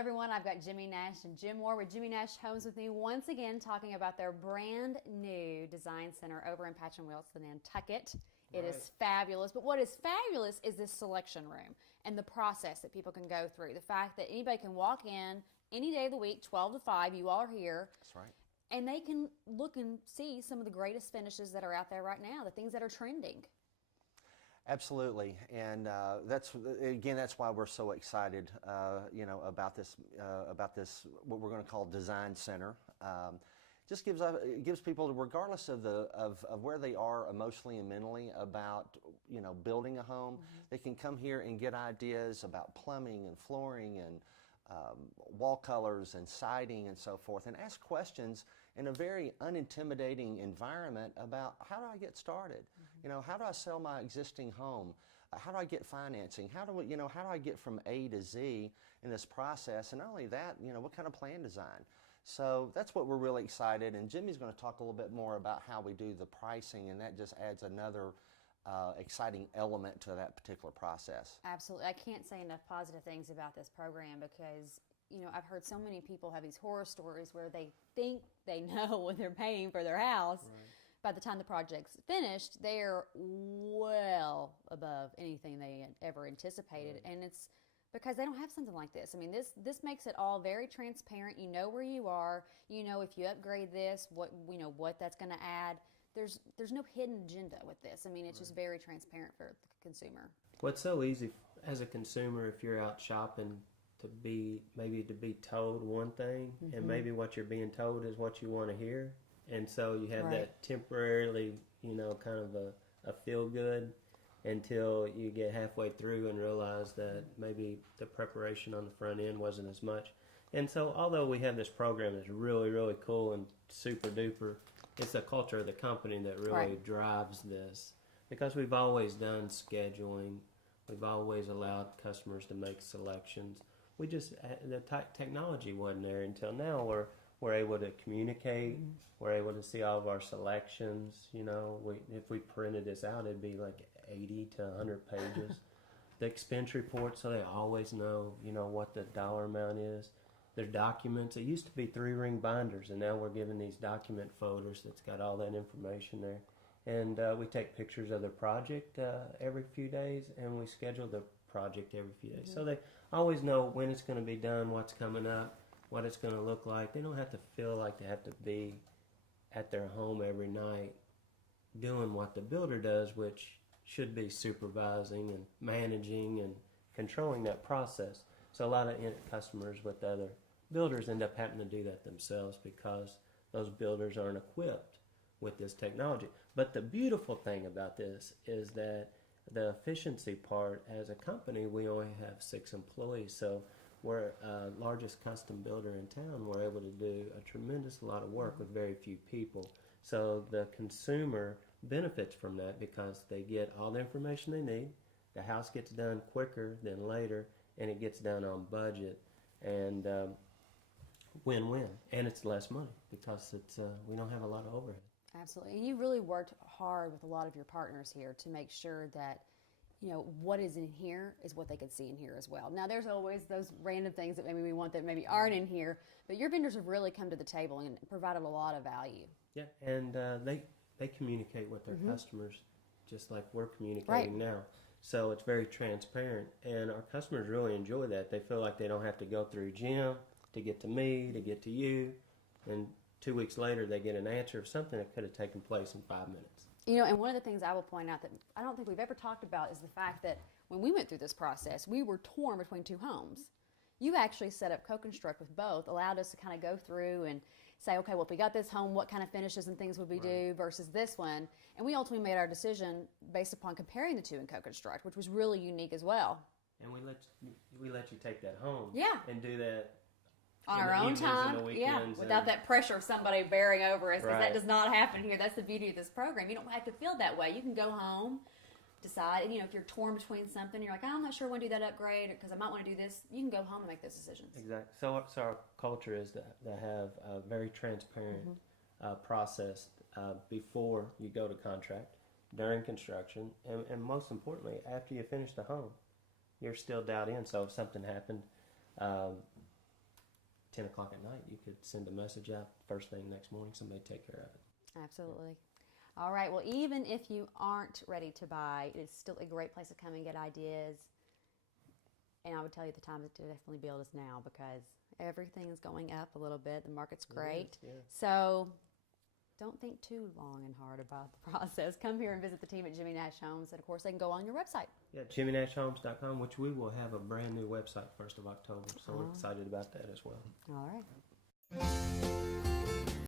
everyone, I've got Jimmy Nash and Jim Moore with Jimmy Nash Homes with me once again talking about their brand new design center over in Patchen Wilkes, the Nantucket. It is fabulous, but what is fabulous is this selection room and the process that people can go through. The fact that anybody can walk in any day of the week, 12 to 5, you all are here. That's right. And they can look and see some of the greatest finishes that are out there right now, the things that are trending. Absolutely, and that's why we're so excited, about this what we're going to call design center. Just gives people, regardless of where they are emotionally and mentally about building a home, they can come here and get ideas about plumbing and flooring and wall colors and siding and so forth, and ask questions in a very unintimidating environment about how do I get started? How do I sell my existing home? How do I get financing? How do I get from A to Z in this process? And not only that, what kind of plan design? So that's what we're really excited, and Jimmy's going to talk a little bit more about how we do the pricing, and that just adds another exciting element to that particular process. Absolutely. I can't say enough positive things about this program because, I've heard so many people have these horror stories where they think they know what they're paying for their house. Right. By the time the project's finished, they're well above anything they had ever anticipated. Right. And it's because they don't have something like this. I mean, this makes it all very transparent. You know where you are. If you upgrade this, what that's going to add. There's no hidden agenda with this. I mean, it's just very transparent for the consumer. What's so easy as a consumer if you're out shopping to be told one thing, and maybe what you're being told is what you want to hear, and so you have that temporarily, kind of a feel good until you get halfway through and realize that maybe the preparation on the front end wasn't as much. And so although we have this program that's really, really cool and super duper, it's the culture of the company that really drives this, because we've always done scheduling. We've always allowed customers to make selections. The technology wasn't there until now. We're able to communicate. We're able to see all of our selections. If we printed this out, it'd be like 80 to 100 pages. The expense report, so they always know, what the dollar amount is. Their documents. It used to be 3-ring binders, and now we're given these document folders that's got all that information there. And we take pictures of the project every few days, and we schedule the project every few days. So they always know when it's going to be done, what's coming up, what it's going to look like. They don't have to feel like they have to be at their home every night doing what the builder does, which should be supervising and managing and controlling that process. So a lot of customers with other builders end up having to do that themselves because those builders aren't equipped with this technology. But the beautiful thing about this is that the efficiency part, as a company, we only have 6 employees. So we're largest custom builder in town. We're able to do a tremendous lot of work with very few people. So the consumer benefits from that because they get all the information they need. The house gets done quicker than later, and it gets done on budget, and win-win. And it's less money because we don't have a lot of overhead. Absolutely. And you really worked hard with a lot of your partners here to make sure that, what is in here is what they can see in here as well. Now, there's always those random things that maybe we want that maybe aren't in here, but your vendors have really come to the table and provided a lot of value. Yeah, and they communicate with their customers just like we're communicating now. So it's very transparent, and our customers really enjoy that. They feel like they don't have to go through Jim to get to me, to get to you, and 2 weeks later they get an answer of something that could have taken place in 5 minutes. And one of the things I will point out that I don't think we've ever talked about is the fact that when we went through this process, we were torn between 2 homes. You actually set up Coconstruct with both, allowed us to kind of go through and say, okay, well, if we got this home, what kind of finishes and things would we do versus this one? And we ultimately made our decision based upon comparing the 2 in Coconstruct, which was really unique as well. And we let you take that home and do that on our own time, without that pressure of somebody bearing over us, because that does not happen here. That's the beauty of this program. You don't have to feel that way. You can go home, decide, and if you're torn between something, you're like, I'm not sure I want to do that upgrade because I might want to do this. You can go home and make those decisions. Exactly. So our culture is to have a very transparent process before you go to contract, during construction, and most importantly, after you finish the home. You're still dialed in. So if something happened, 10 o'clock at night, you could send a message out first thing next morning, somebody take care of it. Absolutely. All right. Well, even if you aren't ready to buy, it's still a great place to come and get ideas. And I would tell you the time to definitely build is now, because everything is going up a little bit. The market's great. Yeah. So don't think too long and hard about the process. Come here and visit the team at Jimmy Nash Homes. And, of course, they can go on your website. Yeah, JimmyNashHomes.com, which we will have a brand new website 1st of October. So we're excited about that as well. All right.